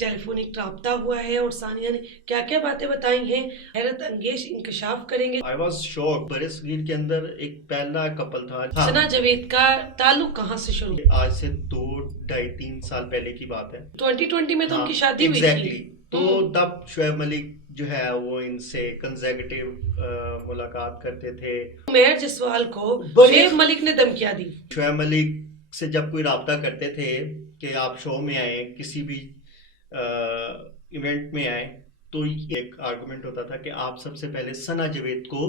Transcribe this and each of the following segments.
Telephonic राब्ता हुआ है और सानिया ने क्या क्या बातें बताई हैं, हैरत अंगेज इंकशाफ करेंगे। I was shock. बरसगीर के अंदर एक पहला कपल था। सना जावेद का ताल्लुक कहाँ से शुरू? ये आज से 2 ढाई 3 साल पहले की बात है। 2020 में तो उनकी शादी हुई एग्जैक्टली। थी। तो तब शुएब मलिक जो है वो इनसे कंसेक्यूटिव मुलाकात करते थे। मेहर जसवाल को बड़ी शुएब मलिक ने धमकियां दी। शुएब मलिक से जब कोई राब्ता करते थे कि आप शो में आए, किसी भी इवेंट में आए, तो एक आर्गुमेंट होता था कि आप सबसे पहले सना जावेद को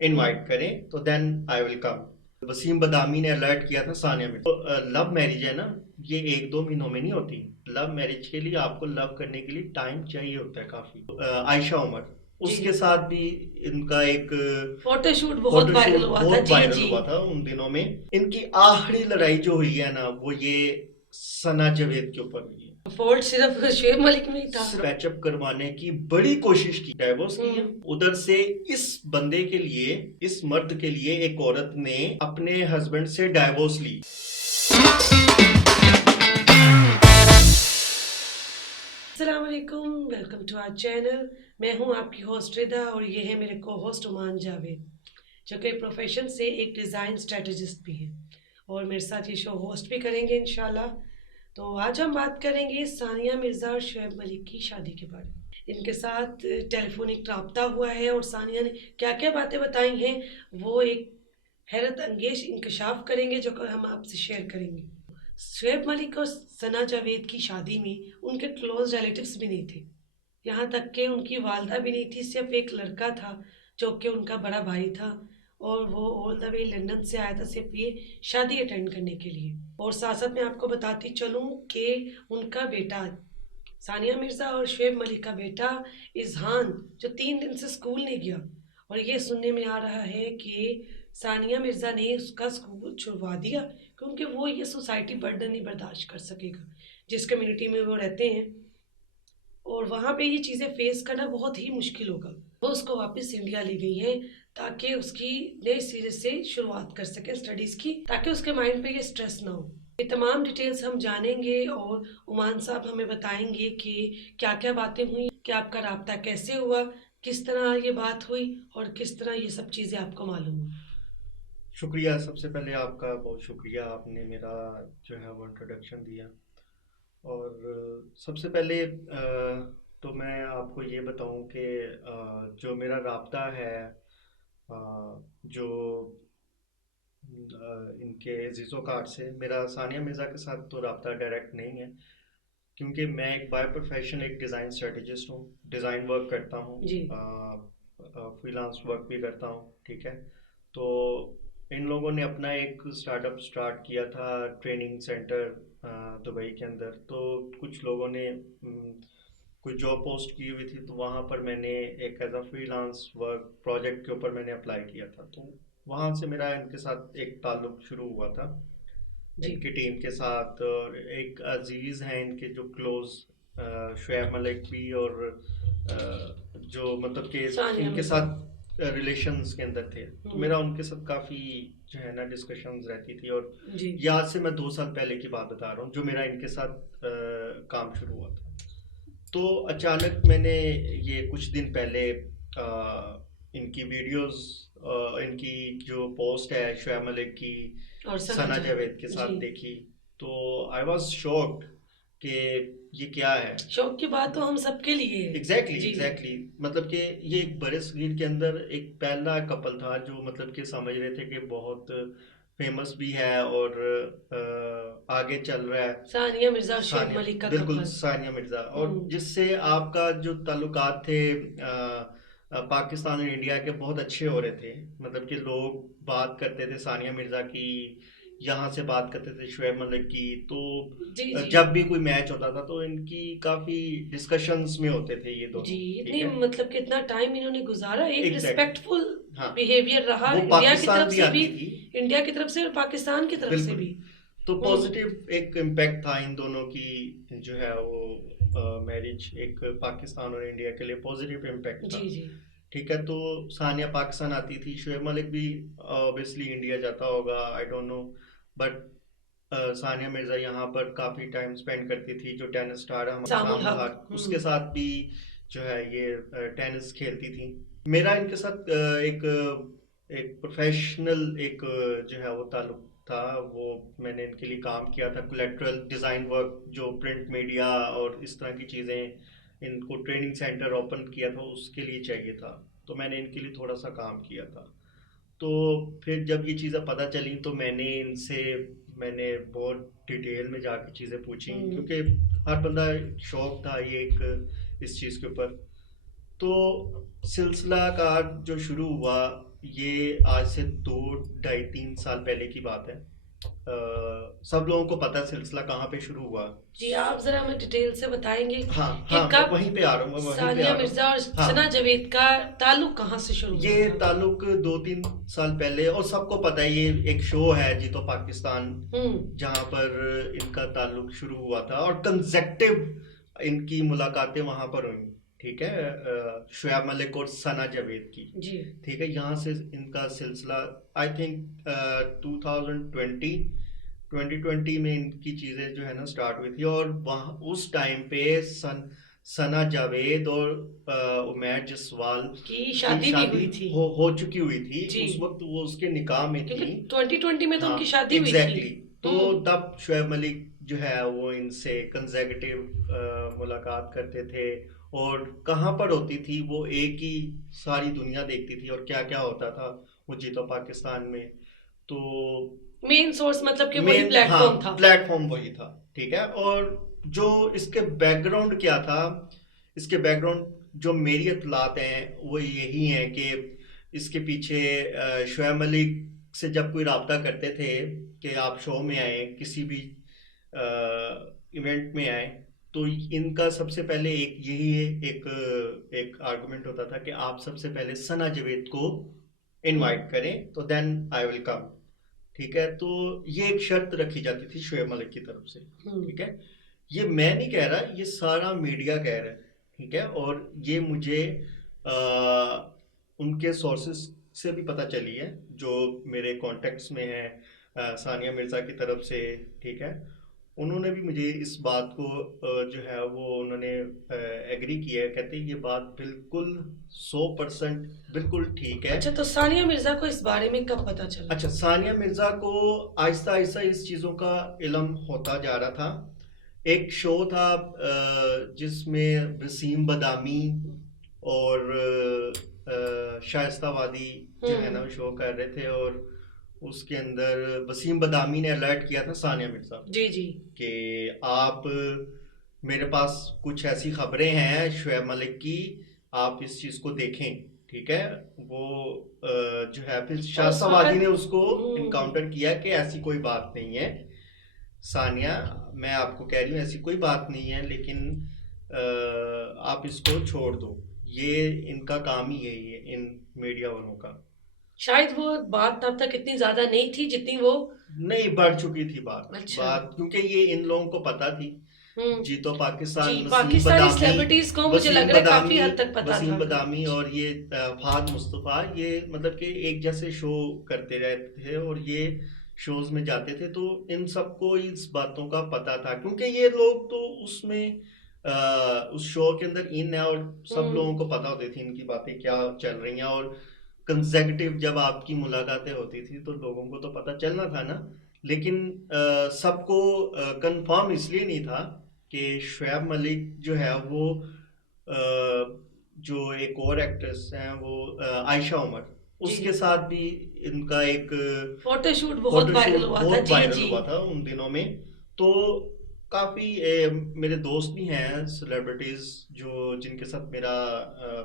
इनवाइट करें तो then I will come. Wasim Badami ने अलर्ट किया था सानिया में। तो लव मैरिज है ना, ये 1-2 महीनों में नहीं होती। लव मैरिज के लिए आपको लव करने के लिए टाइम चाहिए होता है काफी। आयशा उमर, उसके साथ भी इनका एक फोटोशूट बहुत वायरल हुआ था। वायरल हुआ था उन दिनों में। इनकी आखिरी लड़ाई जो हुई है ना, वो ये सना जावेद के ऊपर हुई है। फॉल्ट सिर्फ शुएब मलिक में ही था। पैचअप करवाने की बड़ी कोशिश की, डाइवोर्स की है। उधर से इस बंदे के लिए, इस मर्द के लिए एक औरत ने अपने हस्बैंड से डाइवोर्स ली। अस्सलाम वालेकुम, वेलकम टू आवर चैनल। मैं हूं आपकी होस्ट रिदा और ये है मेरे को होस्ट उमान जावेद, जो कि प्रोफेशन से एक डिज़ाइन स्ट्रेटजिस्ट भी है और मेरे साथ ये शो होस्ट भी करेंगे इंशाल्लाह। तो आज हम बात करेंगे सानिया मिर्ज़ा और शुएब मलिक की शादी के बारे में। इनके साथ टेलीफोनिक राब्ता हुआ है और सानिया ने क्या क्या बातें बताई हैं, वो एक हैरत अंगेज इंकशाफ करेंगे जो हम आपसे शेयर करेंगे। शुएब मलिक और सना जावेद की शादी में उनके क्लोज रिलेटिव्स भी नहीं थे, यहाँ तक कि उनकी वालदा भी नहीं थी। सिर्फ एक लड़का था जो कि उनका बड़ा भाई था और वो ऑल द वे लंदन से आया था सिर्फ ये शादी अटेंड करने के लिए। और साथ साथ मैं आपको बताती चलूँ कि उनका बेटा सानिया मिर्ज़ा और शुएब मलिक का बेटा इजहान, जो 3 दिन से स्कूल नहीं गया, और ये सुनने में आ रहा है कि सानिया मिर्ज़ा ने उसका स्कूल छुड़वा दिया क्योंकि वो ये सोसाइटी बर्डन नहीं बर्दाश्त कर सकेगा जिस कम्युनिटी में वो रहते हैं, और वहाँ पे ये चीज़ें फेस करना बहुत ही मुश्किल होगा। वो उसको वापस इंडिया ले गई है ताकि उसकी नए सिरे से शुरुआत कर सके स्टडीज़ की, ताकि उसके माइंड पे ये स्ट्रेस ना हो। ये तमाम डिटेल्स हम जानेंगे और उमान साहब हमें बताएंगे कि क्या क्या बातें हुई, कि आपका राब्ता कैसे हुआ, किस तरह ये बात हुई और किस तरह ये सब चीज़ें आपको मालूम हुई। शुक्रिया, सबसे पहले आपका बहुत शुक्रिया, आपने मेरा जो है वो इंट्रोडक्शन दिया। और सबसे पहले तो मैं आपको ये बताऊं कि जो मेरा राब्ता है, जो इनके जीज़ो कार्ड से, मेरा सानिया मिर्ज़ा के साथ तो राब्ता डायरेक्ट नहीं है, क्योंकि मैं एक बाय प्रोफेशन एक डिज़ाइन स्ट्रेटजिस्ट हूँ। डिज़ाइन वर्क करता हूँ, फ्रीलांस वर्क भी करता हूँ, ठीक है। तो इन लोगों ने अपना एक स्टार्टअप स्टार्ट किया था, ट्रेनिंग सेंटर दुबई के अंदर। तो कुछ लोगों ने कुछ जॉब पोस्ट की हुई थी, तो वहाँ पर मैंने एक as a freelance work project के ऊपर मैंने अप्लाई किया था। तो वहाँ से मेरा इनके साथ एक ताल्लुक शुरू हुआ था, इनकी टीम के साथ। और एक अजीज़ हैं इनके जो क्लोज, शुएब मलिक भी, और जो मतलब कि इनके साथ रिलेशंस के अंदर थे। तो मेरा उनके साथ काफ़ी जो है ना डिस्कशंस रहती थी। और ये आज से मैं 2 साल पहले की बात बता रहा हूँ, जो मेरा इनके साथ काम शुरू हुआ था। तो अचानक मैंने ये कुछ दिन पहले इनकी वीडियोस, इनकी जो पोस्ट है शुएब मलिक की और सना जावेद के साथ देखी। तो आई वॉज शॉक्ड कि ये क्या है। शौक की बात तो हम सबके लिए है। एग्जैक्टली। मतलब कि ये एक बरसगीर के अंदर एक पहला कपल था जो मतलब कि समझ रहे थे कि बहुत फेमस भी है और आगे चल रहा है। सानिया मिर्ज़ा और शुएब मलिक का बिल्कुल, कपल। सानिया मिर्ज़ा, और जिससे आपका जो ताल्लुकात थे पाकिस्तान और इंडिया के बहुत अच्छे हो रहे थे। मतलब कि लोग बात करते थे सानिया मिर्ज़ा की, यहाँ से बात करते थे शुएब मलिक की। तो जब भी कोई मैच होता था तो इनकी काफ़ी डिस्कशंस में होते थे ये दोनों। इतनी मतलब कितना टाइम इन्होंने गुजारा, एक रिस्पेक्टफुल हाँ, बिहेवियर रहा वो इंडिया की पाकिस्तान तरफ भी से भी, आती थी, इंडिया की तरफ से और पाकिस्तान की तरफ से भी। तो पॉजिटिव एक इम्पैक्ट था इन दोनों की जो है वो मैरिज, एक पाकिस्तान और इंडिया के लिए पॉजिटिव इम्पैक्ट था। ठीक है। तो सानिया पाकिस्तान आती थी, शुएब मलिक भी ऑब्वियसली इंडिया जाता होगा, I don't know, but Sania Mirza यहाँ पर काफी टाइम स्पेंड करती थी, जो टेनिस स्टार है सामुल सामुल हक। हक, उसके साथ भी जो है ये टेनिस खेलती थी। मेरा इनके साथ एक एक प्रोफेशनल एक जो है वो ताल्लुक था। वो मैंने इनके लिए काम किया था, कोलेट्रल डिज़ाइन वर्क, जो प्रिंट मीडिया और इस तरह की चीज़ें, इनको ट्रेनिंग सेंटर ओपन किया था, उसके लिए चाहिए था, तो मैंने इनके लिए थोड़ा सा काम किया था। तो फिर जब ये चीज़ें पता चली तो मैंने बहुत डिटेल में जाके चीज़ें पूछी, क्योंकि हर बंदा शौक था ये एक इस चीज़ के ऊपर। तो सिलसिला कार जो शुरू हुआ, ये आज से 2 ढाई 3 साल पहले की बात है। सब लोगों को पता है सिलसिला कहाँ पे शुरू हुआ। जी, आप जरा हमें डिटेल से बताएंगे हाँ कि हाँ, कब वहीं पे आ रहा हूँ, मैं वहीं पे सानिया आ रहा मिर्जा और हूँ। हाँ, सना जावेद का ताल्लुक कहाँ से शुरू ये हुआ था? ताल्लुक 2 3 साल पहले, और सबको पता है ये एक शो है जी तो पाकिस्तान, जहाँ पर इनका ताल्लुक शुरू हुआ था और कंसेक्टिव इनकी मुलाकातें वहां पर हुई। ठीक है, शुएब मलिक और सना जावेद की। जी। ठीक है, यहाँ से इनका सिलसिला आई थिंक 2020 में इनकी चीज़ें जो है ना स्टार्ट हुई थी, और वहाँ उस टाइम पे सना जावेद और उमैर जसवाल की की शादी भी शादी हुई थी। हो चुकी हुई थी। जी। उस वक्त वो उसके निकाह में क्योंकि थी। 2020 में तो हाँ, उनकी शादी हुई थी। एग्जैक्टली। तो तब शुएब मलिक जो है वो इनसे कंसेक्यूटिव मुलाकात करते थे, और कहाँ पर होती थी वो एक ही, सारी दुनिया देखती थी और क्या क्या होता था वो जीतो पाकिस्तान में। तो मेन सोर्स मतलब कि वही मेन, हाँ, प्लेटफॉर्म था। प्लेटफॉर्म वही था। ठीक है, और जो इसके बैकग्राउंड क्या था, इसके बैकग्राउंड जो मेरी इतलात हैं वो यही है कि इसके पीछे शुएब मलिक से जब कोई रब्ता करते थे कि आप शो में आए, किसी भी इवेंट में आए, तो इनका सबसे पहले एक यही है, एक आर्गुमेंट होता था कि आप सबसे पहले सना जावेद को इनवाइट करें तो देन आई विल कम। ठीक है, तो ये एक शर्त रखी जाती थी शुएब मलिक की तरफ से। ठीक है, ये मैं नहीं कह रहा, ये सारा मीडिया कह रहा है। ठीक है, और ये मुझे आ, उनके सोर्सेस से भी पता चली है, जो मेरे कॉन्टेक्ट्स में है सानिया मिर्ज़ा की तरफ से। ठीक है, उन्होंने भी मुझे इस बात को जो है वो उन्होंने एग्री किया है, कहते हैं ये बात बिल्कुल 100% बिल्कुल ठीक है। अच्छा, तो सानिया मिर्जा को इस बारे में कब पता चला? अच्छा, सानिया मिर्ज़ा को आहिस्ता आहिस्ता इस चीज़ों का इल्म होता जा रहा था। एक शो था जिसमें वसीम बदामी और शाइस्ता वादी जो है ना शो कर रहे थे, और उसके अंदर वसीम बदामी ने अलर्ट किया था सानिया मिर्ज़ा जी जी कि आप, मेरे पास कुछ ऐसी खबरें हैं शुएब मलिक की, आप इस चीज़ को देखें। ठीक है, वो जो है फिर शाइस्ता वादी ने उसको इनकाउंटर किया कि ऐसी कोई बात नहीं है सानिया, मैं आपको कह रही हूँ ऐसी कोई बात नहीं है, लेकिन आप इसको छोड़ दो। ये इनका काम ही यही है, इन मीडिया वालों का। शायद वो बात तब तक इतनी ज्यादा नहीं थी जितनी वो नहीं, बढ़ चुकी थी बात। अच्छा। बात क्योंकि ये इन लोगों को पता थी, जीतो पाकिस्तान, जी, वसीम पाकिस्तानी बदामी, सेलिब्रिटीज को मुझे लग रहा है काफी हद तक पता वसीम था। बदामी और ये फहद मुस्तफा, ये मतलब कि एक जैसे शो करते रहते थे और ये शोज में जाते थे, तो इन सबको इस बातों का पता था, क्योंकि ये लोग तो उसमें उस शो के अंदर इन है, और सब लोगों को पता होती थी इनकी बातें क्या चल रही हैं। और कंसेक्यूटिव जब आपकी मुलाकातें होती थी तो लोगों को तो पता चलना था ना, लेकिन सबको कंफर्म इसलिए नहीं था कि शुएब मलिक जो है वो जो एक और एक्ट्रेस हैं वो आयशा उमर, उसके साथ भी इनका एक फोटोशूट बहुत वायरल हुआ था। बहुत जी वायरल जी हुआ था उन दिनों में। तो काफ़ी मेरे दोस्त भी हैं सेलिब्रिटीज़, जो जिनके साथ मेरा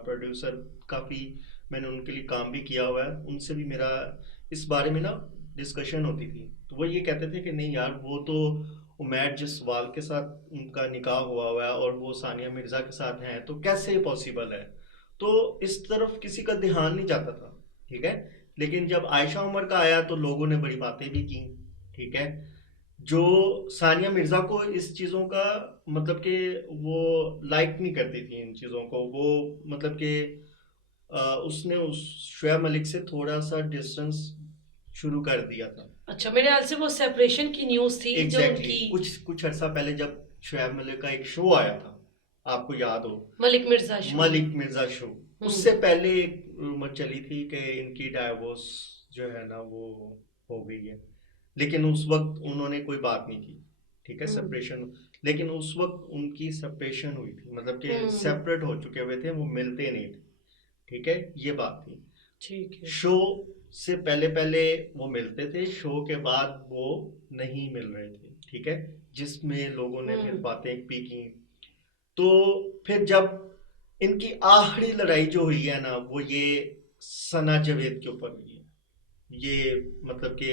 प्रोड्यूसर काफ़ी, मैंने उनके लिए काम भी किया हुआ है, उनसे भी मेरा इस बारे में ना डिस्कशन होती थी। तो वो ये कहते थे कि नहीं यार, वो तो उमैर जसवाल के साथ उनका निकाह हुआ है और वो सानिया मिर्ज़ा के साथ हैं, तो कैसे पॉसिबल है। तो इस तरफ किसी का ध्यान नहीं जाता था। ठीक है, लेकिन जब आयशा उमर का आया तो लोगों ने बड़ी बातें भी की। ठीक है, जो सानिया मिर्ज़ा को इस चीज़ों का मतलब कि वो लाइक नहीं करती थी इन चीज़ों को, वो मतलब कि उसने उस शुएब मलिक से थोड़ा सा डिस्टेंस शुरू कर दिया था। अच्छा, मेरे ख्याल से वो सेपरेशन की न्यूज़ थी जो एग्जैक्टली उनकी। कुछ अर्सा पहले जब शोएब मलिक का एक शो आया था, आपको याद हो, मलिक मिर्जा शो। मलिक मिर्जा शो, उससे पहले एक रूमर चली थी कि इनकी डाइवोर्स जो है ना वो हो गई है, लेकिन उस वक्त उन्होंने कोई बात नहीं की, ठीक है, सेपरेशन। लेकिन उस वक्त उनकी सेपरेशन हुई थी, मतलब कि सेपरेट हो चुके हुए थे, वो मिलते नहीं थे, ठीक है, ये बात थी। ठीक है। शो से पहले पहले वो मिलते थे, शो के बाद वो नहीं मिल रहे थे, ठीक है, जिसमें लोगों ने फिर बातें भी की। तो फिर जब इनकी आखिरी लड़ाई जो हुई है ना, वो ये सना जावेद के ऊपर हुई है। ये मतलब कि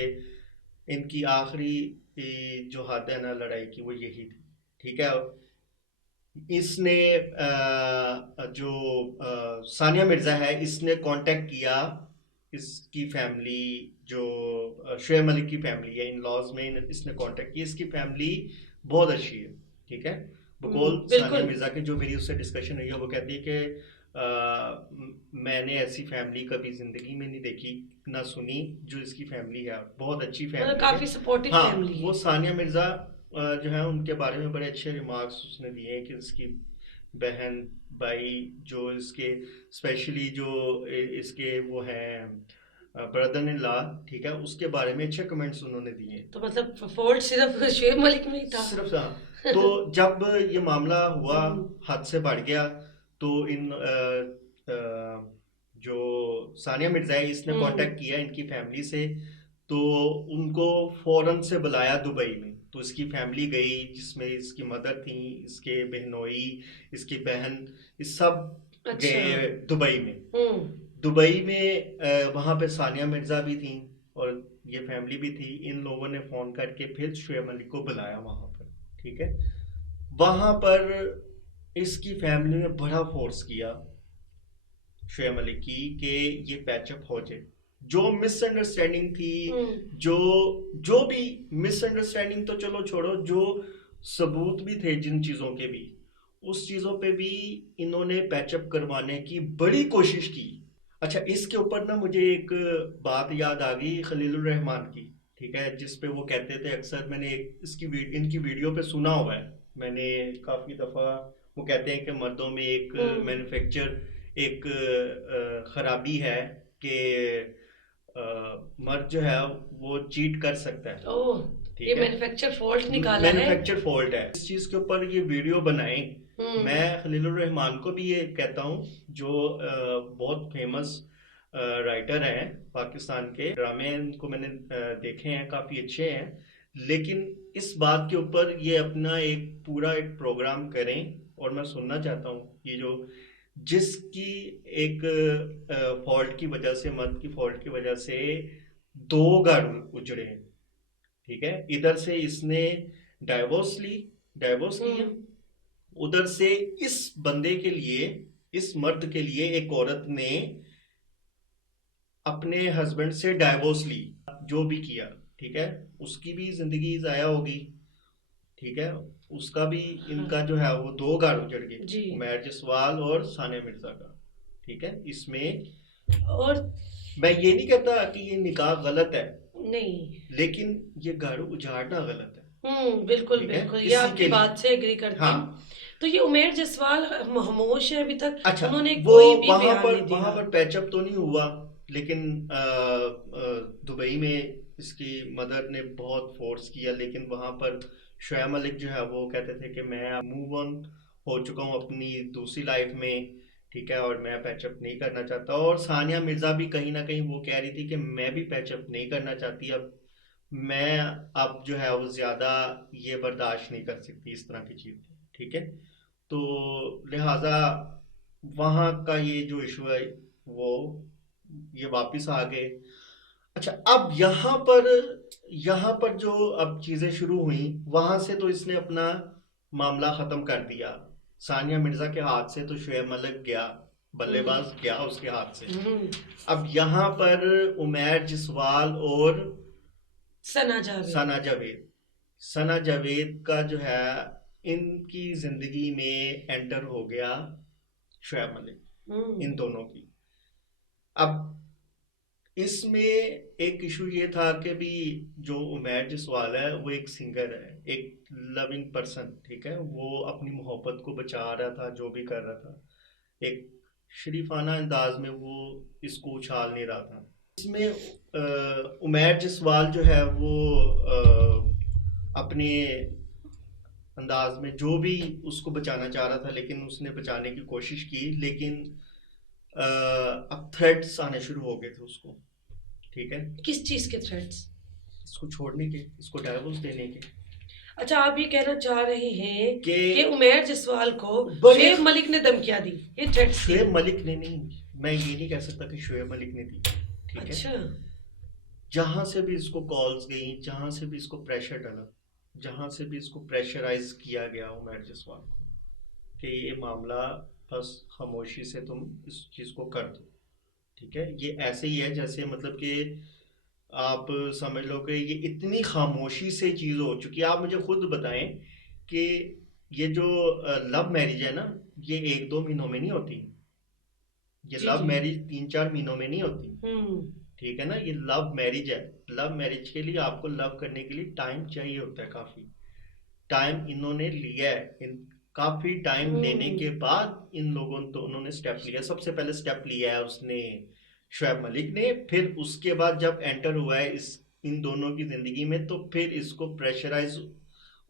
इनकी आखिरी जो हद है ना लड़ाई की, वो यही थी, ठीक है। इसने जो सानिया मिर्जा है, इसने कांटेक्ट किया इसकी फैमिली, जो शोएब मलिक की फैमिली है, इन लॉज में इसने कांटेक्ट किया। इसकी फैमिली बहुत अच्छी है, ठीक है। बकौल सानिया मिर्जा के जो मेरी उससे डिस्कशन हुई है, वो कहती है कि मैंने ऐसी फैमिली कभी जिंदगी में नहीं देखी ना सुनी, जो इसकी फैमिली है, बहुत अच्छी फैमिली है, काफी सपोर्टिव हाँ। फैमिली है। वो सानिया मिर्जा जो है उनके बारे में बड़े अच्छे रिमार्क्स उसने दिए हैं कि इसकी बहन भाई जो इसके स्पेशली जो इसके वो हैं ब्रदर इन लॉ, ठीक है, उसके बारे में अच्छे कमेंट्स उन्होंने दिए हैं। तो मतलब फॉल्ट सिर्फ शोएब मलिक में ही था। सिर्फ हाँ। तो जब ये मामला हुआ, हद से बढ़ गया, तो इन जो सानिया मिर्जा है, इसने कांटेक्ट किया इनकी फैमिली से, तो उनको फौरन से बुलाया दुबई में। तो इसकी फैमिली गई, जिसमें इसकी मदर थी, इसके बहनोई, इसकी बहन, ये सब गए दुबई में। दुबई में वहाँ पे सानिया मिर्जा भी थी और ये फैमिली भी थी। इन लोगों ने फोन करके फिर शोएब मलिक को बुलाया वहाँ पर, ठीक है। वहाँ पर इसकी फैमिली ने बड़ा फोर्स किया शोएब मलिक की कि ये पैचअप हो जाए। जो मिसअंडरस्टैंडिंग थी, जो जो भी मिसअंडरस्टैंडिंग तो चलो छोड़ो, जो सबूत भी थे जिन चीजों के भी, उस चीजों पे भी इन्होंने पैचअप करवाने की बड़ी कोशिश की। अच्छा, इसके ऊपर ना मुझे एक बात याद आ गई खलीलुर रहमान की, ठीक है, जिस पे वो कहते थे अक्सर, मैंने इनकी वीडियो पे सुना हुआ है मैंने काफी दफा। वो कहते हैं कि मर्दों में एक मैन्युफैक्चर एक खराबी है कि मर्द जो है वो चीट कर सकता है। ओह, ये मैन्युफैक्चर फॉल्ट निकाला है। मैन्युफैक्चर फॉल्ट है इस चीज के ऊपर ये वीडियो बनाए। मैं खलीलुर रहमान को भी ये कहता हूँ, जो बहुत फेमस राइटर हैं पाकिस्तान के, ड्रामे इनको मैंने देखे हैं, काफी अच्छे हैं। लेकिन इस बात के ऊपर ये अपना एक पूरा एक प्रोग्राम करें, और मैं सुनना चाहता हूँ ये जो जिसकी एक फॉल्ट की वजह से, मर्द की फॉल्ट की वजह से दो घर उजड़े हैं, ठीक है। इधर से इसने डाइवोर्स किया, उधर से इस बंदे के लिए, इस मर्द के लिए एक औरत ने अपने हस्बैंड से डाइवोर्स ली, जो भी किया, ठीक है, उसकी भी जिंदगी जाया होगी, ठीक है, उसका भी, इनका जो है वो दो घर उजड़ गए, उमैर जसवाल और सानिया मिर्जा का, ठीक है। इसमें और मैं ये नहीं कहता कि ये निकाह गलत है, नहीं, लेकिन ये घर उजाड़ना गलत है। बिल्कुल बिल्कुल, ये आपकी बात से एग्री करती हूँ। हाँ। तो ये उमैर जसवाल खामोश है अभी तक। अच्छा, उन्होंने वो कोई भी वहां पर पैचअप तो नहीं हुआ, लेकिन दुबई में इसकी मदर ने बहुत फोर्स किया, लेकिन वहां पर शोएब मलिक जो है वो कहते थे कि मैं मूव ऑन हो चुका हूँ अपनी दूसरी लाइफ में, ठीक है, और मैं पैचअप नहीं करना चाहता। और सानिया मिर्जा भी कहीं ना कहीं वो कह रही थी कि मैं भी पैचअप नहीं करना चाहती, मैं अब जो है वो ज्यादा ये बर्दाश्त नहीं कर सकती इस तरह की चीज, ठीक है। तो लिहाजा वहाँ का ये जो इशू है वो ये वापस आ गए। अच्छा, अब यहाँ पर जो अब चीजें शुरू हुई, वहां से तो इसने अपना मामला खत्म कर दिया। सानिया मिर्जा के हाथ से तो शोएब मलिक गया, बल्लेबाज गया उसके हाथ से। अब यहाँ पर उमैर जसवाल और सना जावेद का जो है इनकी जिंदगी में एंटर हो गया शोएब मलिक, इन दोनों की। अब इसमें एक इशू ये था कि भी जो उमैर जसवाल है वो एक सिंगर है, एक लविंग पर्सन, ठीक है, वो अपनी मोहब्बत को बचा रहा था, जो भी कर रहा था एक शरीफाना अंदाज में वो इसको उछाल नहीं रहा था। इसमें उमैर जसवाल जो है वो अपने अंदाज में जो भी उसको बचाना चाह रहा था, लेकिन उसने बचाने की कोशिश की, लेकिन अब थ्रेड्स आने शुरू हो गए थे उसको, ठीक है। किस चीज के थ्रेड्स? इसको छोड़ने के, इसको डाइवोर्स देने के। अच्छा, आप ये कहना चाह रहे हैं कि कि उमैर जसवाल को बड़े शुएब मलिक ने धमकियां दी, ये थ्रेड्स थी? शुएब मलिक ने नहीं, मैं ये नहीं कह सकता कि शुएब मलिक ने दी, ठीक है। अच्छा, जहां से भी इसको कॉल्स गई, जहां से भी इसको प्रेशर डाला, जहां से भी इसको प्रेशराइज किया गया उमैर जसवाल को कि ये मामला बस खामोशी से तुम इस चीज़ को कर दो, ठीक है। ये ऐसे ही है जैसे मतलब कि आप समझ लो कि ये इतनी खामोशी से चीज़ हो चुकी है। आप मुझे खुद बताएं कि ये जो लव मैरिज है ना, ये 1-2 महीनों में नहीं होती। ये जी लव जी। मैरिज 3-4 महीनों में नहीं होती, हम्म। ठीक है ना। ये लव मैरिज है। लव मैरिज के लिए आपको लव करने के लिए टाइम चाहिए होता है, काफ़ी टाइम इन्होंने लिया है। काफ़ी टाइम लेने के हम्म। बाद इन लोगों तो उन्होंने स्टेप लिया। सबसे पहले स्टेप लिया है उसने शुएब मलिक ने, फिर उसके बाद जब एंटर हुआ है इस इन दोनों की ज़िंदगी में, तो फिर इसको प्रेशराइज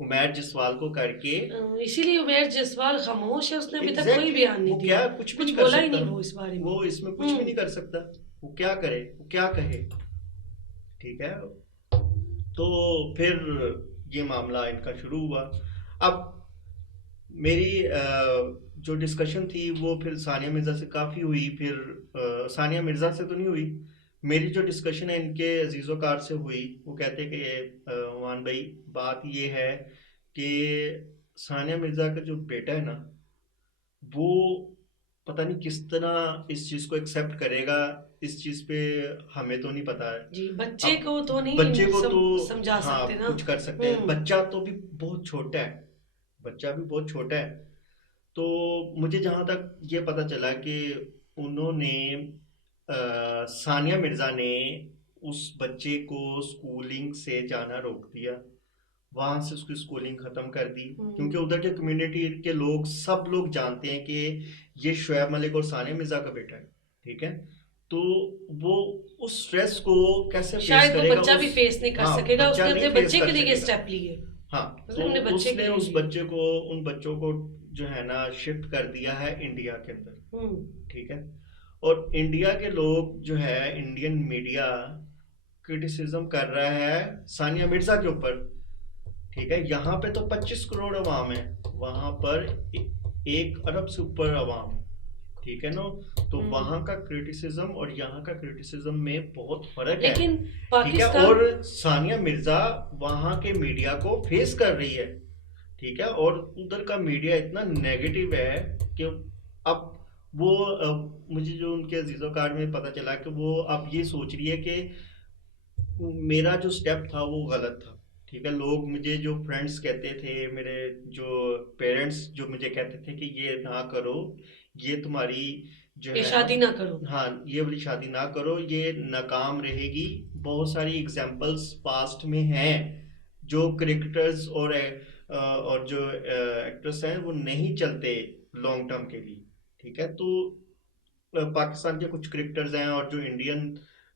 उमैर जसवाल को करके। इसीलिए उमैर जसवाल खामोश है, उसने अभी तक कोई एग्जैक्टली बयान नहीं वो दिया, क्या कुछ भी कुछ नहीं कर बोला ही सकता, नहीं वो इस बारे में। वो इसमें कुछ भी नहीं कर सकता। वो क्या करे, वो क्या कहे, ठीक है। तो फिर ये मामला इनका शुरू हुआ। अब मेरी जो डिस्कशन थी वो फिर सानिया मिर्ज़ा से काफ़ी हुई। फिर सानिया मिर्ज़ा से तो नहीं हुई, मेरी जो डिस्कशन है इनके अजीज़ोकार से हुई। वो कहते कि मान भाई बात ये है कि सानिया मिर्ज़ा का जो बेटा है ना, वो पता नहीं किस तरह इस चीज़ को एक्सेप्ट करेगा। इस चीज़ पे हमें तो नहीं पता है। जी, बच्चे अब को तो बच्चे नहीं को तो समझा हाँ सकते ना। कुछ कर सकते हैं, बच्चा तो भी बहुत छोटा है, बच्चा भी बहुत छोटा है। तो मुझे जहाँ तक ये पता चला कि उन्होंने सानिया मिर्ज़ा ने उस बच्चे को स्कूलिंग से जाना रोक दिया, वहाँ से उसकी स्कूलिंग ख़त्म कर दी, क्योंकि उधर के कम्युनिटी के लोग सब लोग जानते हैं कि ये शुएब मलिक और सानिया मिर्ज़ा का बेटा है, ठीक है। तो वो उस स्ट्रेस को कैसे फेस शायद वो करेगा, बच्चा भी उस फेस नहीं कर हाँ सकेगा, बच्चा उसने नहीं अपने फेस बच्चे कर के लिए ये सकेगा। स्टेप लिए। हाँ, उसने तो अपने बच्चे के उसने लिए उस लिए। बच्चे को उन बच्चों को जो है ना शिफ्ट कर दिया है इंडिया के अंदर, ठीक है। और इंडिया के लोग जो है, इंडियन मीडिया क्रिटिसिज्म कर रहा है सानिया मिर्ज़ा के ऊपर, ठीक है। यहाँ पे तो 25 करोड़ अवाम है, वहाँ पर 1 अरब से ऊपर अवाम है, ठीक है ना। तो वहाँ का क्रिटिसिज्म और यहाँ का क्रिटिसिज्म में बहुत फर्क है, लेकिन ठीक है। पाकिस्तान और सानिया मिर्ज़ा वहाँ के मीडिया को फेस कर रही है, ठीक है। और उधर का मीडिया इतना नेगेटिव है कि अब वो मुझे जो उनके अजीज़ों में पता चला कि वो अब ये सोच रही है कि मेरा जो स्टेप था वो गलत था, ठीक है। लोग मुझे जो फ्रेंड्स कहते थे, मेरे जो पेरेंट्स जो मुझे कहते थे कि ये ना करो, ये तुम्हारी जो ये है ना, शादी ना करो। हाँ ये वाली शादी ना करो, ये नाकाम रहेगी। बहुत सारी एग्जांपल्स पास्ट में हैं जो क्रिकेटर्स और जो एक्ट्रेस हैं वो नहीं चलते लॉन्ग टर्म के लिए, ठीक है। तो पाकिस्तान के कुछ क्रिकेटर्स हैं और जो इंडियन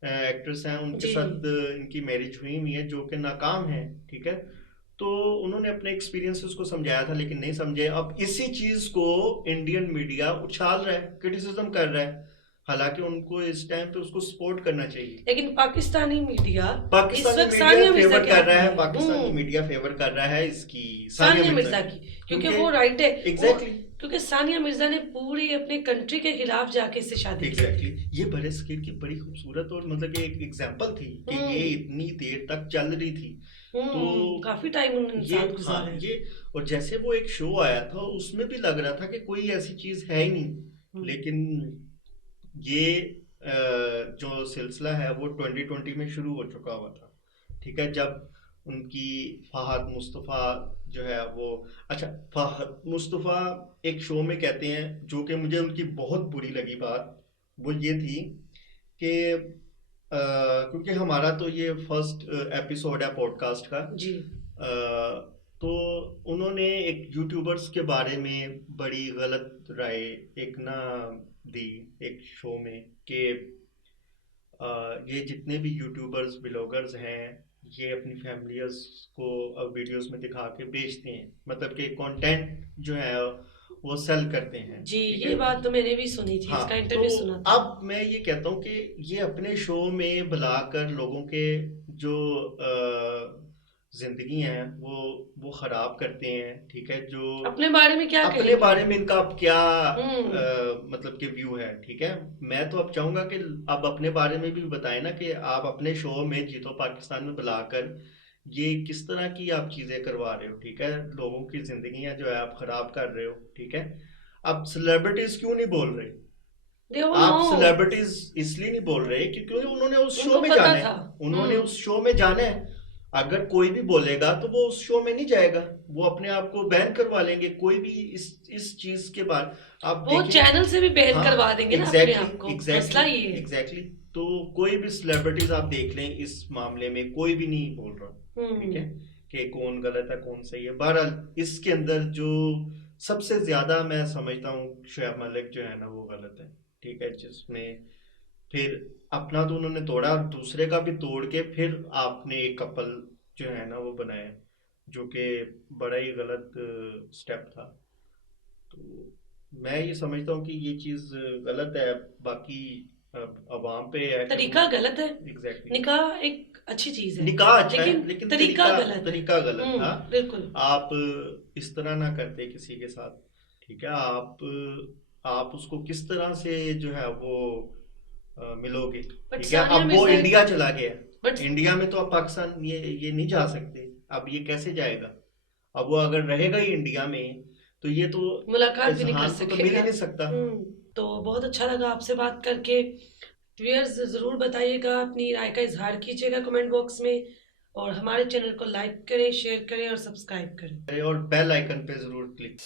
एक्ट्रेस हैं उनके जी जी। साथ इनकी मैरिज हुई है जो कि नाकाम है, ठीक है। तो उन्होंने अपने एक्सपीरियंसेस को समझाया था, लेकिन नहीं समझे। अब इसी चीज को इंडियन मीडिया उछाल रहा है, क्रिटिसिज्म कर रहा है, हालांकि उनको इस टाइम पे उसको सपोर्ट करना चाहिए। लेकिन पाकिस्तानी मीडिया इस पाकिस्तानी वक्त मीडिया सानिया मिर्जा फेवर के कर हक रहा में है, है। पाकिस्तानी मीडिया फेवर कर रहा है इसकी सानिया सानिया मिर्जा मिर्जा की, क्योंकि वो राइट है। एग्जैक्टली क्योंकि सानिया मिर्जा ने पूरी अपने कंट्री के खिलाफ जाके इससे शादी की थी। एग्जैक्टली ये बरसगीर की बड़ी खूबसूरत और मतलब कि एक एग्जांपल थी कि ये इतनी देर तक चल रही थी। तो काफी टाइम उन्होंने ये साथ हाँ गुजारा है। ये, और जैसे वो एक शो आया था उसमें भी लग रहा था कि कोई ऐसी चीज है ही नहीं, लेकिन ये जो सिलसिला है वो 2020 में शुरू हो चुका हुआ था, ठीक है। जब उनकी फहद मुस्तफ़ा जो है वो, अच्छा फहद मुस्तफ़ा एक शो में कहते हैं, जो कि मुझे उनकी बहुत बुरी लगी बात, वो ये थी कि क्योंकि हमारा तो ये फर्स्ट एपिसोड है पॉडकास्ट का जी। तो उन्होंने एक यूट्यूबर्स के बारे में बड़ी गलत राय एक ना दी एक शो में कि ये जितने भी यूट्यूबर्स ब्लॉगर्स हैं ये अपनी फैमिलीज को वीडियोस में दिखा के बेचते हैं, मतलब कि कंटेंट जो है वो सेल करते हैं। जी, ये बात तो मैंने भी सुनी थी। हाँ, इसका इंटरव्यू तो सुना था। अब मैं ये कहता हूँ कि ये अपने शो में बुलाकर लोगों के जो जिंदगी है वो खराब करते हैं, ठीक है, जो अपने बारे में क्या अपने कहेंगे? बारे में इनका अब क्या हम्म। मतलब कि व्यू है, ठीक है। मैं तो अब चाहूंगा कि आप अपने बारे में भी बताएं ना कि आप अपने शो में जीतो पाकिस्तान में बुलाकर ये किस तरह की आप चीजें करवा रहे हो, ठीक है, लोगों की जिंदगियां जो है आप खराब कर रहे हो, ठीक है। अब सेलिब्रिटीज क्यों नहीं बोल रहे? They all आप know. सेलिब्रिटीज इसलिए नहीं बोल रहे क्योंकि उन्होंने उस शो उनको में पता जाना है, था। उन्होंने उस शो में जाना है। अगर कोई भी बोलेगा तो वो उस शो में नहीं जाएगा, वो अपने आप को बैन करवा लेंगे। कोई भी इस चीज के बाद आप वो देखें, चैनल से भी बैन हाँ, करवा देंगे ना अपने आप को। मसला ये है। एग्जैक्टली। तो कोई भी सेलिब्रिटीज आप देख लें इस मामले में कोई भी नहीं बोल रहा, ठीक है, कि कौन गलत है कौन सही है। बहरहाल इसके अंदर जो सबसे ज्यादा मैं समझता हूँ शोएब मलिक जो है ना वो गलत है, ठीक है, जिसमें फिर अपना तो उन्होंने तोड़ा, दूसरे का भी तोड़ के फिर आपने एक कपल जो है ना वो बनाया, जो कि बड़ा ही गलत स्टेप था। तो मैं ये समझता हूँ कि ये चीज गलत है। बाकी अवाम पे है कि तरीका गलत है। एग्जैक्टली निकाह एक अच्छी चीज है, निकाह अच्छा है लेकिन लेकिन तरीका गलत है। तरीका गलत था। बिल्कुल। आप इस तरह ना करते किसी के साथ, ठीक है। आप उसको किस तरह से जो है वो मिलोगे, बट ठीक है। सानिया अब वो मिर्जा इंडिया चला गया, बट इंडिया में तो अब पाकिस्तान ये नहीं जा सकते, अब ये कैसे जाएगा? अब वो अगर रहेगा ही इंडिया में तो ये तो मुलाकात भी नहीं कर इजहान को तो मिल ही सकेगा। नहीं सकता। तो बहुत अच्छा लगा आपसे बात करके। व्यूअर्स जरूर बताइएगा, अपनी राय का इजहार कीजिएगा कमेंट बॉक्स में, और हमारे चैनल को लाइक करें, शेयर करें और सब्सक्राइब करें और बेल आइकन पे जरूर क्लिक